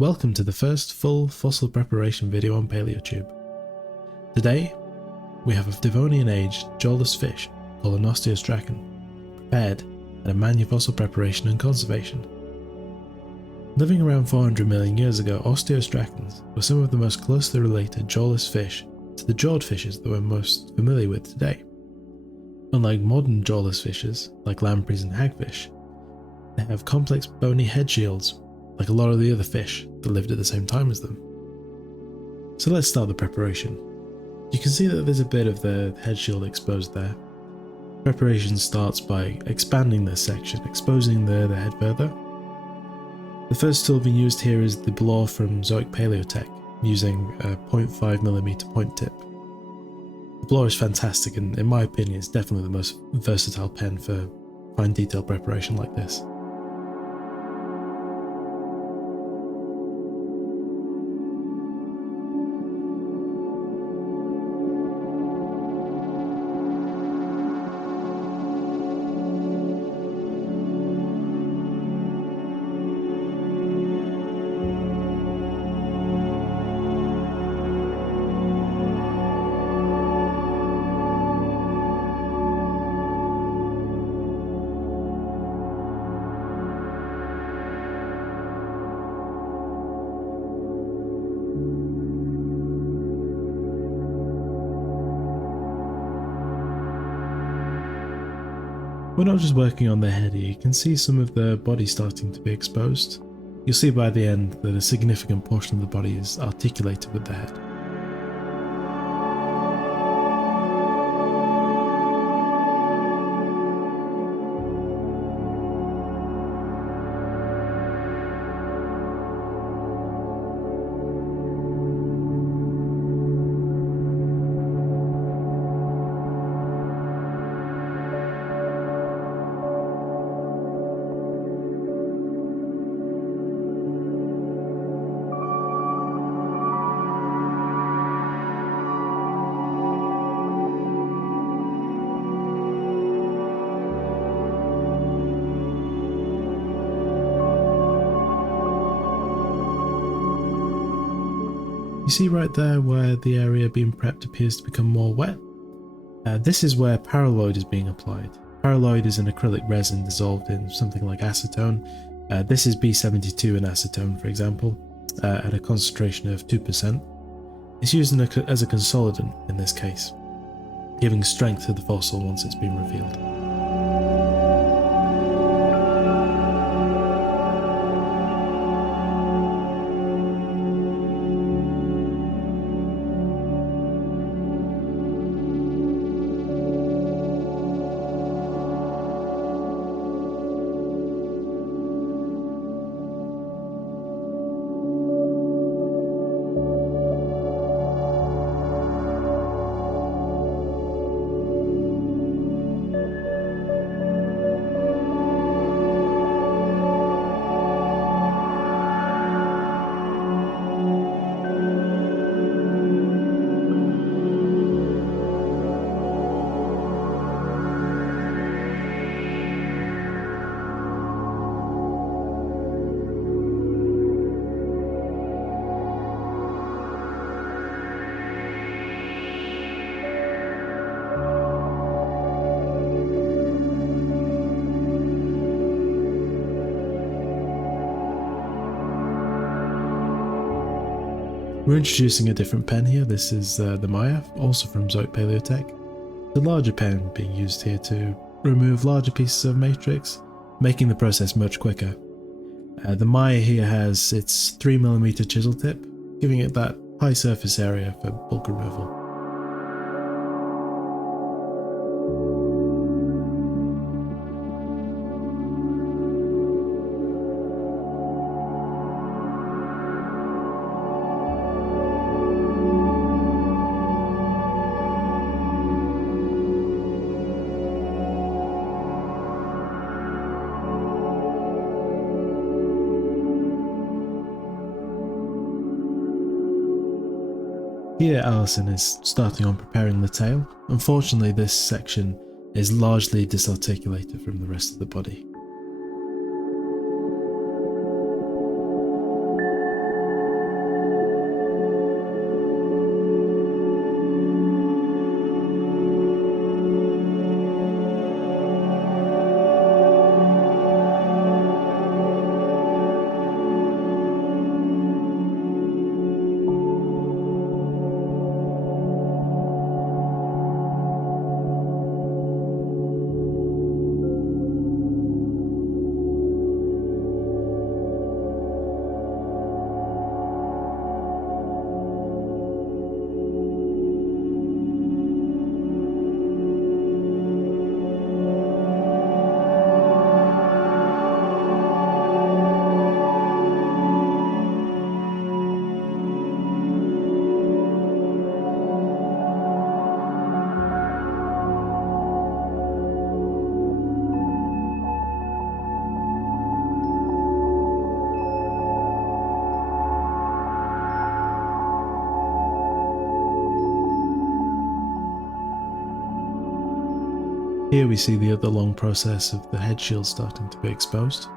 Welcome to the first full fossil preparation video on Palaeotube. Today, we have a Devonian aged jawless fish called an Osteostracan, prepared at Emanya fossil preparation and conservation. Living around 400 million years ago, Osteostracans were some of the most closely related jawless fish to the jawed fishes that we're most familiar with today. Unlike modern jawless fishes, like lampreys and hagfish, they have complex bony head shields, like a lot of the other fish that lived at the same time as them. So let's start the preparation. You can see that there's a bit of the head shield exposed there. Preparation starts by expanding this section, exposing the head further. The first tool being used here is the Balaur from ZOIC Palaeotech, using a 0.5mm point tip. The Balaur is fantastic and, in my opinion, it's definitely the most versatile pen for fine detail preparation like this. We're not just working on the head here, you can see some of the body starting to be exposed. You'll see by the end that a significant portion of the body is articulated with the head. You see right there where the area being prepped appears to become more wet? This is where Paraloid is being applied. Paraloid is an acrylic resin dissolved in something like acetone. This is B72 in acetone, for example, at a concentration of 2%. It's used as a consolidant in this case, giving strength to the fossil once it's been revealed. We're introducing a different pen here. This is the Maia, also from ZOIC Palaeotech. The larger pen being used here to remove larger pieces of matrix, making the process much quicker. The Maia here has its 3mm chisel tip, giving it that high surface area for bulk removal. Here Allison is starting on preparing the tail. Unfortunately, this section is largely disarticulated from the rest of the body. Here we see the long process of the head shield starting to be exposed.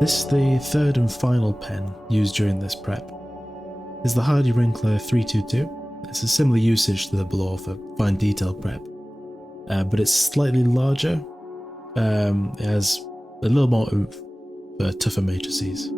This, the third and final pen used during this prep, is the Hardy Wrinkler 322. It's a similar usage to the Balaur for fine detail prep, but it's slightly larger. It has a little more oomph for tougher matrices.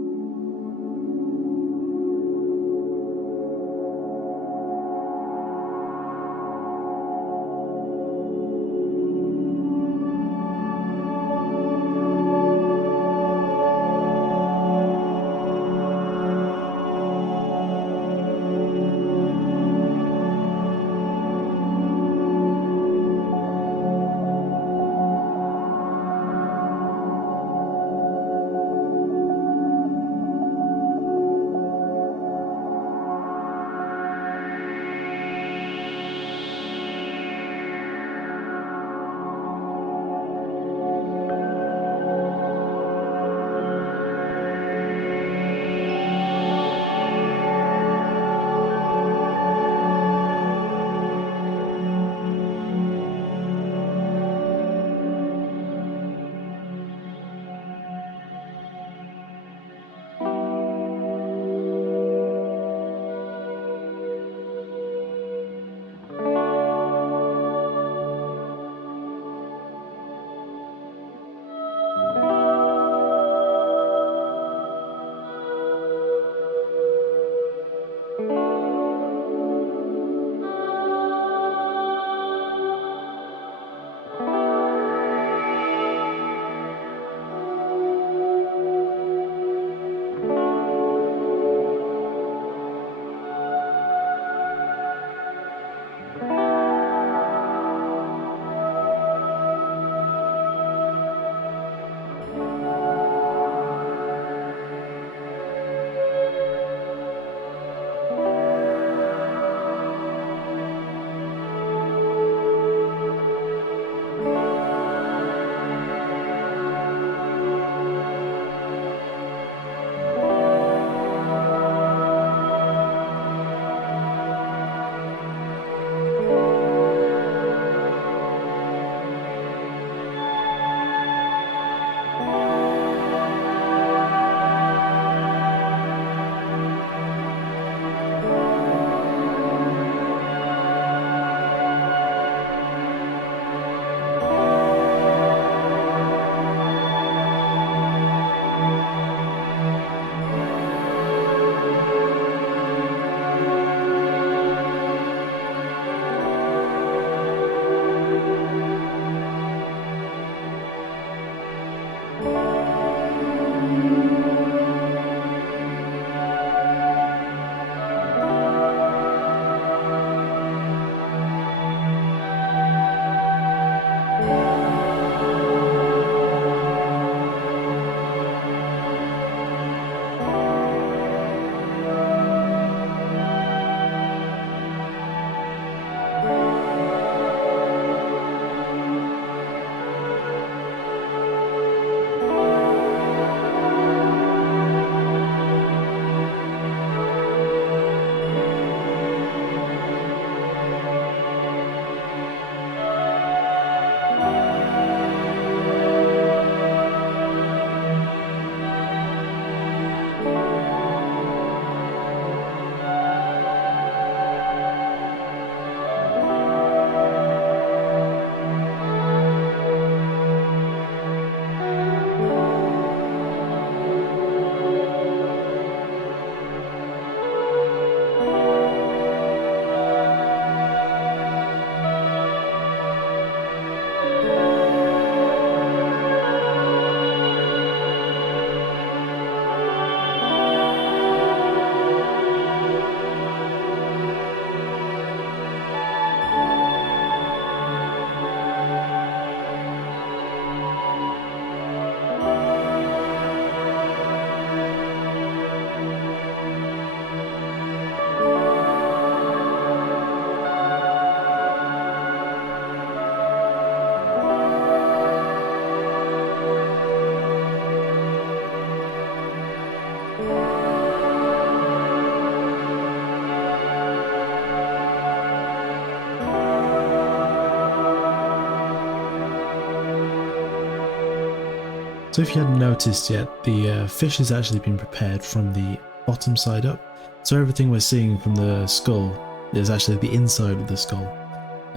So if you hadn't noticed yet, the fish has actually been prepared from the bottom side up. So everything we're seeing from the skull is actually the inside of the skull.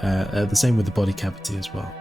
The same with the body cavity as well.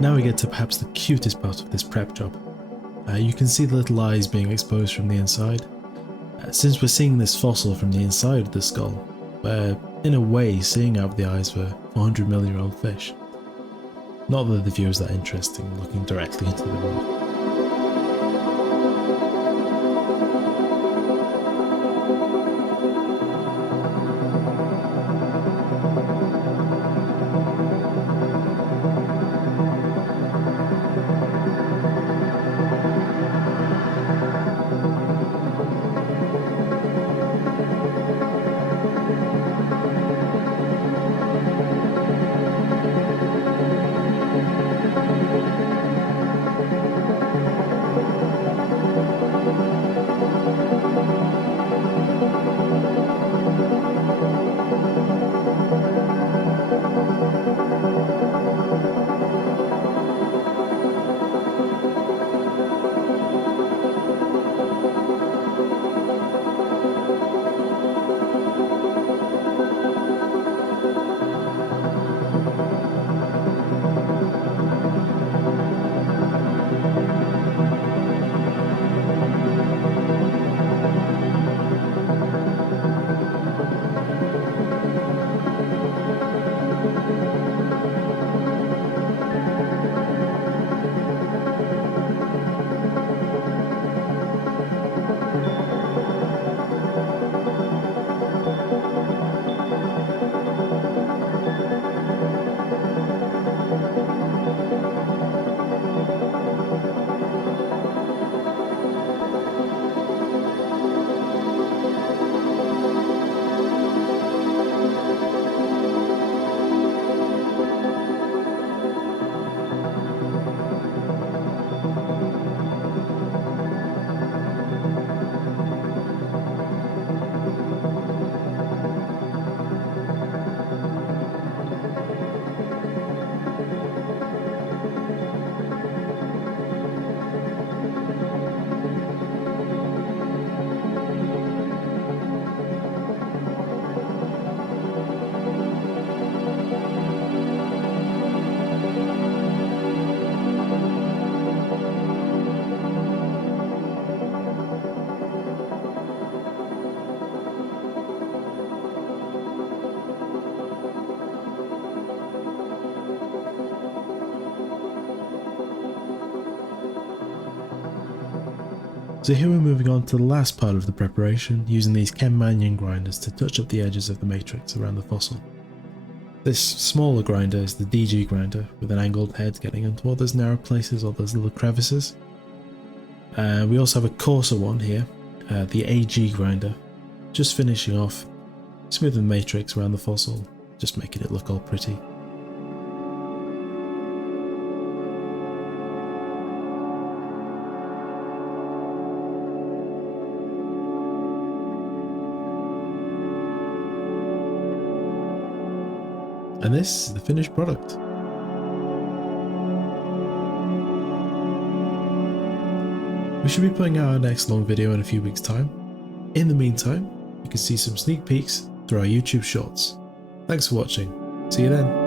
Now we get to perhaps the cutest part of this prep job. You can see the little eyes being exposed from the inside. Since we're seeing this fossil from the inside of the skull, we're in a way seeing out of the eyes of a 400 million year old fish. Not that the view is that interesting, looking directly into the rock. So here we're moving on to the last part of the preparation, using these Mannion grinders to touch up the edges of the matrix around the fossil. This smaller grinder is the DG grinder, with an angled head getting into all those narrow places, all those little crevices. We also have a coarser one here, the AG grinder, just finishing off, smoothing the matrix around the fossil, just making it look all pretty. And this is the finished product. We should be putting out our next long video in a few weeks' time. In the meantime, you can see some sneak peeks through our YouTube shorts. Thanks for watching. See you then.